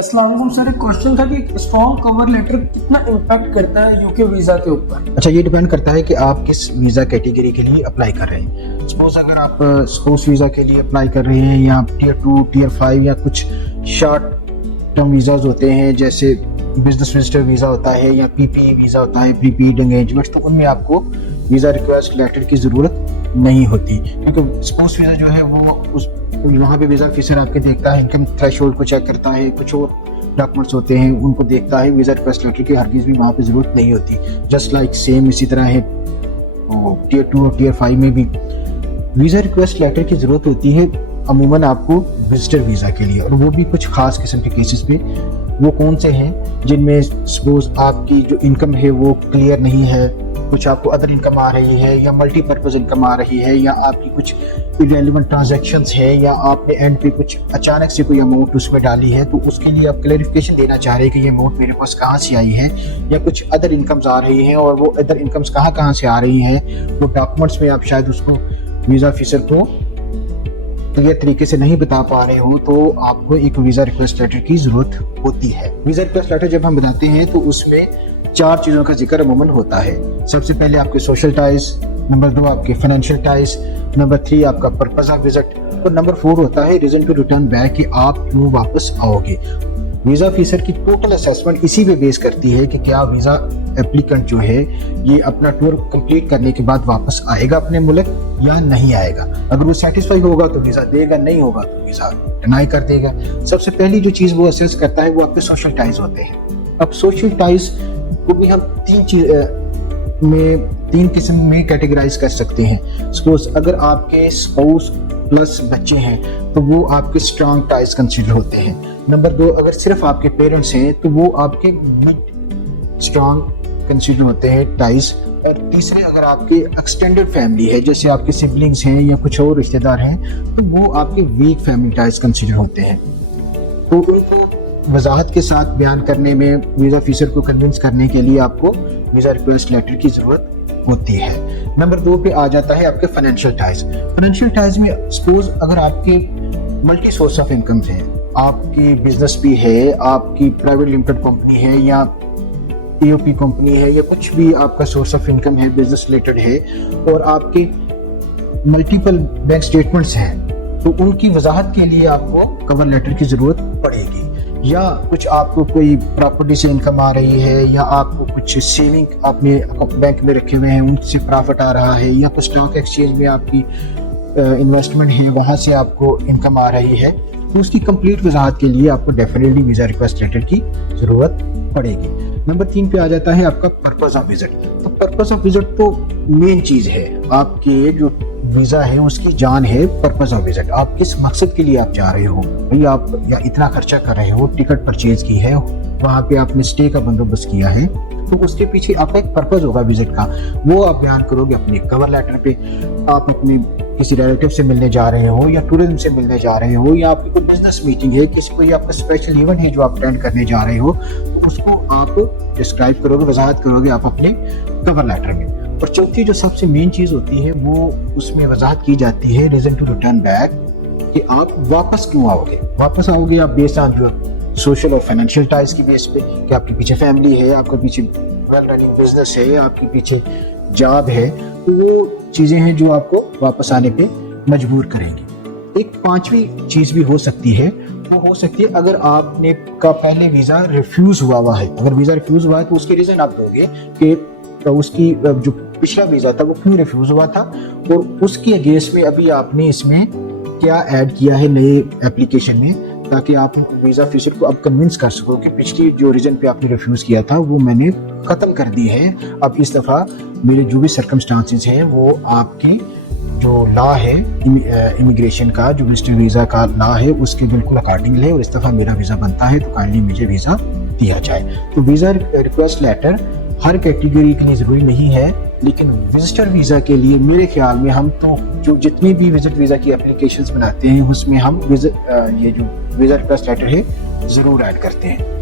अस्सलाम वालेकुम सर, एक क्वेश्चन था कि स्ट्रॉन्ग कवर लेटर कितना इम्पैक्ट करता है यूके वीजा के ऊपर। अच्छा, ये डिपेंड करता है कि आप किस वीज़ा कैटेगरी के लिए अप्लाई कर रहे हैं। सपोज अगर आप स्पोर्ट्स वीज़ा के लिए अप्लाई कर रहे हैं या टियर 2, टियर 5 या कुछ शॉर्ट टर्म वीज़ाज होते हैं जैसे बिजनेस विजिटर वीज़ा होता है या पीपी वीज़ा होता है, प्रीपेड एंगेजमेंट, तो उनमें आपको वीज़ा रिक्वेस्ट लेटर की ज़रूरत नहीं होती, क्योंकि स्पोर्ट्स वीज़ा जो है वो उस वहाँ पे वीज़ा ऑफिसर आपके देखता है, इनकम थ्रेशोल्ड को चेक करता है, कुछ और डॉक्यूमेंट्स होते हैं उनको देखता है। वीज़ा रिक्वेस्ट लेटर की हरगिज़ भी वहाँ पे ज़रूरत नहीं होती। जस्ट लाइक सेम इसी तरह है टियर 2 और टियर 5 में भी वीज़ा रिक्वेस्ट लेटर की ज़रूरत होती है अमूमन आपको विजिटर वीज़ा के लिए, और वो भी कुछ खास किस्म के केसेस पे। वो कौन से हैं जिनमें सपोज आपकी जो इनकम है वो क्लियर नहीं है, कुछ आपको अदर इनकम आ रही है या मल्टीपर्पज इनकम आ रही है, या आपकी कुछ इरेलेवेंट ट्रांजैक्शंस है, या आपने एंड पे कुछ अचानक से कोई अमाउंट उसमें डाली है, तो उसके लिए आप क्लैरिफिकेशन देना चाह रहे हैं कि ये अमाउंट मेरे पास कहाँ से आई है, या कुछ अदर इनकम्स आ रही हैं और वो अदर इनकम्स कहाँ से आ रही हैं, वो डॉक्यूमेंट्स में आप शायद उसको वीज़ा ऑफिसर को क्लियर तरीके से नहीं बता पा रहे हो, तो आपको एक वीज़ा रिक्वेस्ट लेटर की ज़रूरत होती है। वीज़ा रिक्वेस्ट लेटर जब हम बताते हैं तो उसमें 4 चीज़ों का जिक्र अमूमन होता है। सबसे पहले आपके सोशल टाइज, नंबर 2 आपके फाइनेंशियल टाइज, नंबर 3 आपका पर्पस ऑफ विजिट, और नंबर 4 होता है रीजन टू रिटर्न बैक, कि आप क्यों वापस आओगे। वीज़ा ऑफिसर की टोटल असेसमेंट इसी पे बेस करती है कि क्या वीज़ा एप्लीकेंट जो है ये अपना टूर कंप्लीट करने के बाद वापस आएगा अपने मुल्क या नहीं आएगा। अगर वो सेटिस्फाई होगा तो वीज़ा देगा, नहीं होगा तो वीज़ा डिनाई कर देगा। सबसे पहली जो चीज़ वो असेस करता है वो आपके सोशल टाइज होते हैं। अब सोशल टाइज को भी हम 3 किस्म में कैटेगराइज कर सकते हैं। सपोज अगर आपके स्पाउस प्लस बच्चे हैं तो वो आपके स्ट्रॉन्ग टाइज कंसिडर होते हैं। नंबर 2 अगर सिर्फ आपके पेरेंट्स हैं तो वो आपके मिड स्ट्रॉन्ग कंसिडर होते हैं टाइज। और तीसरे अगर आपके एक्सटेंडेड फैमिली है, जैसे आपके सिबलिंग्स हैं या कुछ और रिश्तेदार हैं, तो वो आपके वीक फैमिली टाइज कंसिडर होते हैं। तो उनको वजाहत के साथ बयान करने में, वीज़ा ऑफिसर को कन्विंस करने के लिए आपको वीज़ा रिक्वेस्ट लेटर की ज़रूरत होती है। नंबर 2 पे आ जाता है आपके फाइनेंशियल टाइज। फाइनेंशियल टाइज में सपोज अगर आपके मल्टी सोर्स ऑफ इनकम है, आपकी बिजनेस भी है, आपकी प्राइवेट लिमिटेड कंपनी है या एओपी कंपनी है, या कुछ भी आपका सोर्स ऑफ इनकम है, बिजनेस रिलेटेड है, और आपके मल्टीपल बैंक स्टेटमेंट्स हैं, तो उनकी वजाहत के लिए आपको कवर लेटर की ज़रूरत पड़ेगी। या कुछ आपको कोई प्रॉपर्टी से इनकम आ रही है, या आपको कुछ सेविंग आपने बैंक में रखे हुए हैं उनसे प्रॉफिट आ रहा है, या कुछ स्टॉक एक्सचेंज में आपकी इन्वेस्टमेंट है वहाँ से आपको इनकम आ रही है, तो उसकी कंप्लीट वजाहत के लिए आपको डेफिनेटली वीज़ा रिक्वेस्ट लेटर की ज़रूरत पड़ेगी। नंबर 3 पे आ जाता है आपका पर्पस ऑफ विजिट। तो पर्पस ऑफ विजिट तो मेन चीज़ है, आपके जो वीज़ा है उसकी जान है पर्पस ऑफ विजिट। आप किस मकसद के लिए आप जा रहे हो, भाई आप या इतना खर्चा कर रहे हो, टिकट परचेज की है, वहाँ पे आपने स्टे का बंदोबस्त किया है, तो उसके पीछे आपका एक पर्पस होगा विजिट का, वो आप बयान करोगे अपने कवर लेटर पे। आप अपने किसी रिलेटिव से मिलने जा रहे हो, या टूरिज्म से मिलने जा रहे हो, या आपकी कोई बिजनेस मीटिंग है, किसी कोई आपका स्पेशल इवेंट है जो आप अटेंड करने जा रहे हो, तो उसको आप डिस्क्राइब करोगे, वजाहत करोगे आप अपने कवर लेटर में। और चौथी जो सबसे मेन चीज़ होती है वो उसमें वजाहत की जाती है रीजन टू रिटर्न बैक, कि आप वापस क्यों आओगे। वापस आओगे आप बेस्ड ऑन जो सोशल और फाइनेंशियल टाइज की बेस पे, कि आपके पीछे फैमिली है, आपके पीछे वेल रनिंग बिजनेस है, आपके पीछे जॉब है, तो वो चीज़ें हैं जो आपको वापस आने पे मजबूर करेंगी। एक 5वीं चीज़ भी हो सकती है, वो हो सकती है अगर आपने का पहले वीज़ा रिफ्यूज़ हुआ है। अगर वीज़ा रिफ्यूज़ हुआ है तो उसके रीज़न आप दोगे कि तो उसकी जो पिछला वीज़ा था वो क्यों रिफ्यूज़ हुआ था, और उसके अगेंस्ट में अभी आपने इसमें क्या ऐड किया है नए एप्लीकेशन में, ताकि आप वीज़ा ऑफिसर को अब कन्विंस कर सको कि पिछली जो रीजन पे आपने रिफ्यूज़ किया था वो मैंने ख़त्म कर दी है। अब इस दफ़ा मेरे जो भी सर्कमस्टांसेस हैं वो आपकी जो लॉ है इमिग्रेशन का, जो विजिटर वीज़ा का लॉ है उसके बिल्कुल अकॉर्डिंग है, और इस दफ़ा मेरा वीज़ा बनता है तो काइंडली मुझे वीज़ा दिया जाए। तो वीज़ा रिक्वेस्ट लेटर हर कैटेगरी के लिए ज़रूरी नहीं है, लेकिन विजिटर वीज़ा के लिए मेरे ख्याल में हम तो जो जितनी भी विजिट वीज़ा की एप्लीकेशंस बनाते हैं उसमें हम ये जो वीज़ा रिक्वेस्ट लेटर है ज़रूर ऐड करते हैं।